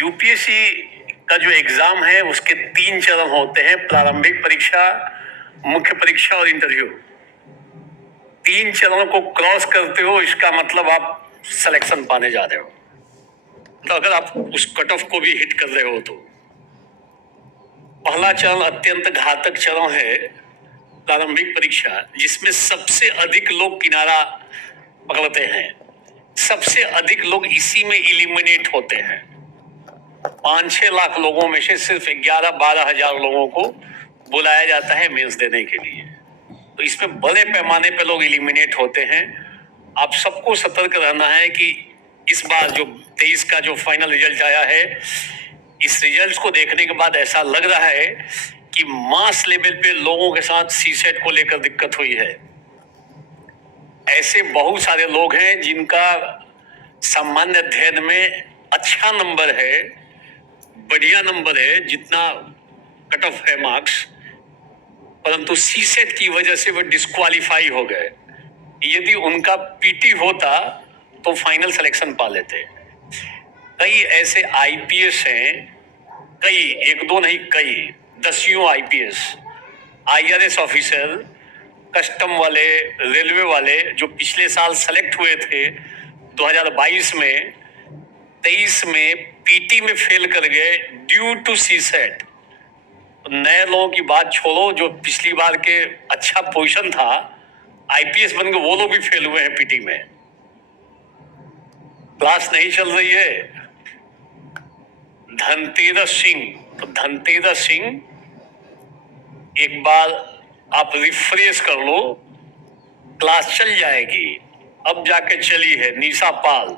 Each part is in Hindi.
यूपीएससी का जो एग्जाम है उसके 3 चरण होते हैं: प्रारंभिक परीक्षा, मुख्य परीक्षा और इंटरव्यू। 3 चरणों को क्रॉस करते हो, इसका मतलब आप सिलेक्शन पाने जा रहे हो। तो अगर आप उस कट ऑफ को भी हिट कर रहे हो तो पहला चरण अत्यंत घातक चरण है, प्रारंभिक परीक्षा, जिसमें सबसे अधिक लोग किनारा पकड़ते हैं। सबसे अधिक लोग इसी में इलिमिनेट होते हैं। 5-6 लाख लोगों में से सिर्फ 11-12 हजार लोगों को बुलाया जाता है मेंस देने के लिए। तो इसमें बड़े पैमाने पर लोग इलिमिनेट होते हैं। आप सबको सतर्क रहना है कि इस बार जो 23 का जो फाइनल रिजल्ट आया है, इस रिजल्ट को देखने के बाद ऐसा लग रहा है कि मास लेवल पे लोगों के साथ सीसेट को लेकर दिक्कत हुई है। ऐसे बहुत सारे लोग हैं जिनका सामान्य अध्ययन में अच्छा नंबर है, बढ़िया नंबर है, जितना कट ऑफ है मार्क्स, परंतु सीसेट की वजह से वो डिस्क्वालीफाई हो गए। यदि उनका पीटी होता तो फाइनल सिलेक्शन पा लेते। कई ऐसे आईपीएस हैं, कई, एक दो नहीं, कई दसियों आईपीएस, आईआरएस ऑफिसर, कस्टम वाले, रेलवे वाले जो पिछले साल सेलेक्ट हुए थे 2022 में, 23 में पीटी में फेल कर गए ड्यू टू सीसेट। नए लोगों की बात छोड़ो, जो पिछली बार के अच्छा पोजीशन था, आईपीएस बन गए, वो लोग भी फेल हुए हैं पीटी में। क्लास नहीं चल रही है। धनतेरस सिंह, तो धनतेरस सिंह एक बार आप रिफ्रेश कर लो, क्लास चल जाएगी। अब जाके चली है निशा पाल।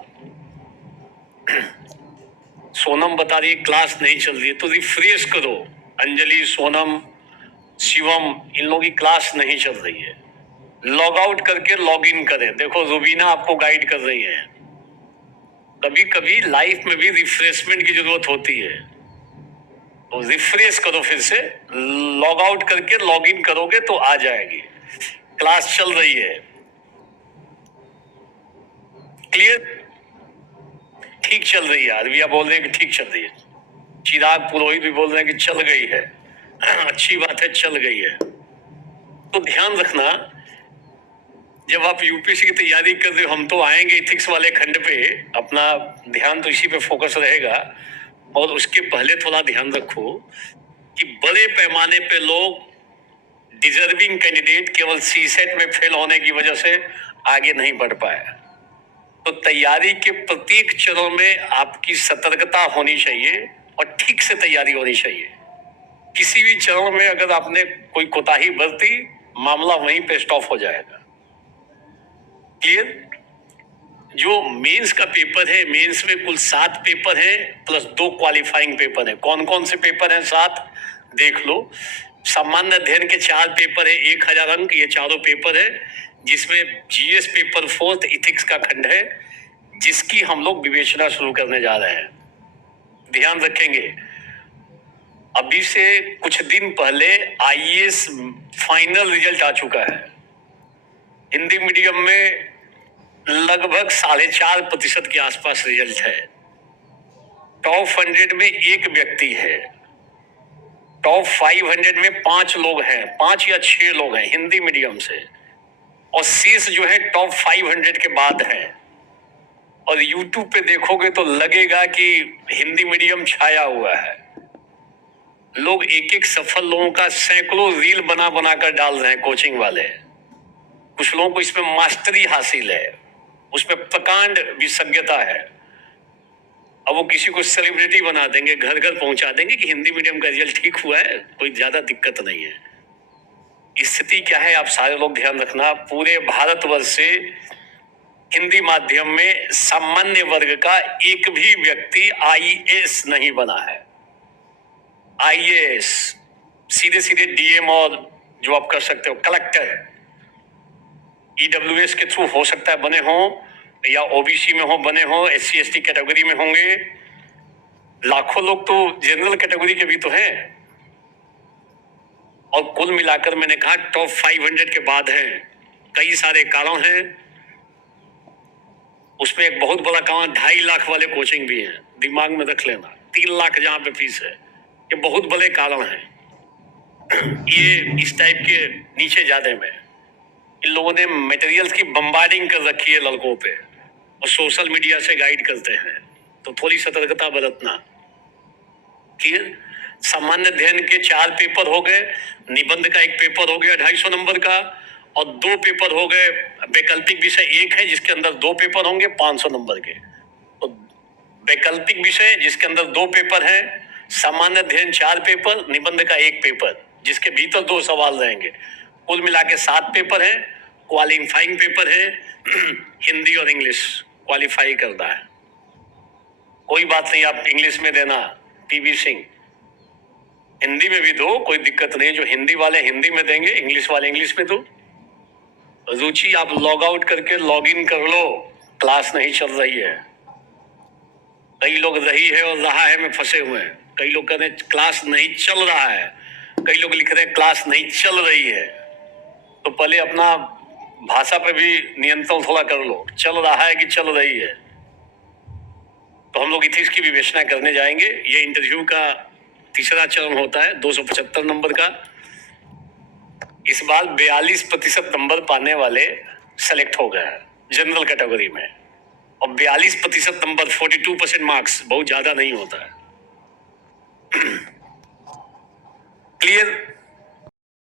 सोनम बता रही है क्लास नहीं चल रही है, तो रिफ्रेश करो। अंजलि, सोनम, शिवम, इन लोगों की क्लास नहीं चल रही है। लॉग आउट करके लॉग इन करें। देखो रुबीना आपको गाइड कर रही है। कभी कभी लाइफ में भी रिफ्रेशमेंट की जरूरत होती है, तो रिफ्रेश करो, फिर से लॉग आउट करके लॉग इन करोगे तो आ जाएगी। क्लास चल रही है। क्लियर? ठीक चल रही है। अरविया बोल रहे हैं कि ठीक चल रही है। चिराग पुरोहित भी बोल रहे हैं कि चल गई है। अच्छी बात है, चल गई है। तो ध्यान रखना, जब आप यूपीएससी की तैयारी कर रहे हो, हम तो आएंगे इथिक्स वाले खंड पे, अपना ध्यान तो इसी पे फोकस रहेगा। और उसके पहले थोड़ा ध्यान रखो कि बड़े पैमाने पे लोग डिजर्विंग कैंडिडेट केवल सीसेट में फेल होने की वजह से आगे नहीं बढ़ पाए। तो तैयारी के प्रत्येक चरण में आपकी सतर्कता होनी चाहिए और ठीक से तैयारी होनी चाहिए। किसी भी चरण में अगर आपने कोई कोताही बरती, मामला वहीं पे स्टॉप हो जाएगा। क्लियर? जो मेंस का पेपर है, मेंस में कुल 7 पेपर है प्लस 2 क्वालिफाइंग पेपर है। कौन कौन से पेपर हैं? 7 देख लो। सामान्य अध्ययन के 4 पेपर है, 1000 अंक, ये चारों पेपर है, जिसमें जीएस पेपर 4 इथिक्स का खंड है, जिसकी हम लोग विवेचना शुरू करने जा रहे हैं। ध्यान रखेंगे, अभी से कुछ दिन पहले आईएएस फाइनल रिजल्ट आ चुका है। हिंदी मीडियम में लगभग 4.5% के आसपास रिजल्ट है। टॉप 100 में एक व्यक्ति है, टॉप 500 में 5 लोग हैं, 5 या 6 लोग हैं हिंदी मीडियम से, और शेष जो है टॉप 500 के बाद है। और यूट्यूब पे देखोगे तो लगेगा कि हिंदी मीडियम छाया हुआ है। लोग एक एक सफल लोगों का सैकड़ों रील बना बना कर डाल रहे हैं, कोचिंग वाले। कुछ लोगों को इसमें मास्टरी हासिल है, उसमें प्रकांड विशेषज्ञता है। अब वो किसी को सेलिब्रिटी बना देंगे, घर घर पहुंचा देंगे कि हिंदी मीडियम का रिजल्ट ठीक हुआ है, कोई ज्यादा दिक्कत नहीं है। स्थिति क्या है, आप सारे लोग ध्यान रखना। पूरे भारतवर्ष से हिंदी माध्यम में सामान्य वर्ग का एक भी व्यक्ति आईएएस नहीं बना है। आईएएस सीधे सीधे डीएम और जो आप कर सकते हो कलेक्टर, ईडब्ल्यूएस के थ्रू हो सकता है बने हो, या ओबीसी में हो बने हो, एससी एसटी कैटेगरी में होंगे। लाखों लोग तो जनरल कैटेगरी के भी तो हैं। और कुल मिलाकर मैंने कहा टॉप 500 के बाद हैं। कई सारे कारण हैं, उसमें एक बहुत बड़ा काम 2.5 लाख वाले कोचिंग भी है, दिमाग में रख लेना। 3 लाख जहां पे फीस है, ये बहुत बड़े कारण है। ये इस टाइप के नीचे जाने में इन लोगों ने मटेरियल्स की बम्बार्डिंग कर रखी है लड़कों पे, और सोशल मीडिया से गाइड करते हैं, तो थोड़ी सतर्कता बरतना। क्लियर? सामान्य अध्ययन के 4 पेपर हो गए, निबंध का 1 पेपर हो गया 250 नंबर का, और 2 पेपर हो गए। वैकल्पिक विषय 1 है जिसके अंदर 2 पेपर होंगे 500 नंबर के। तो वैकल्पिक विषय जिसके अंदर 2 पेपर है, सामान्य अध्ययन 4 पेपर, निबंध का 1 पेपर जिसके भीतर 2 सवाल रहेंगे। कुल मिला के 7 पेपर है। क्वालिफाइंग पेपर है हिंदी और इंग्लिश क्वालिफाई करना है। कोई बात नहीं, आप इंग्लिश में देना, पीवी सिंह। हिंदी में भी दो, कोई दिक्कत नहीं। जो हिंदी वाले हिंदी में देंगे, इंग्लिश वाले इंग्लिश में दो। रुचि, आप लॉग आउट करके लॉग इन कर लो, क्लास नहीं चल रही है। कई लोग रही है और रहा है में फंसे हुए हैं। कई लोग कह रहे हैं क्लास नहीं चल रहा है, कई लोग लिख रहे हैं क्लास नहीं चल रही है। तो पहले अपना भाषा पे भी नियंत्रण थोड़ा कर लो, चल रहा है कि चल रही है। तो हम लोग इथिक्स की विवेचना करने जाएंगे। ये इंटरव्यू का तीसरा चरण होता है 275 नंबर का। इस बार 42% नंबर पाने वाले सेलेक्ट हो गए हैं जनरल कैटेगरी में, और 42% नंबर 42% मार्क्स बहुत ज्यादा नहीं होता है। क्लियर?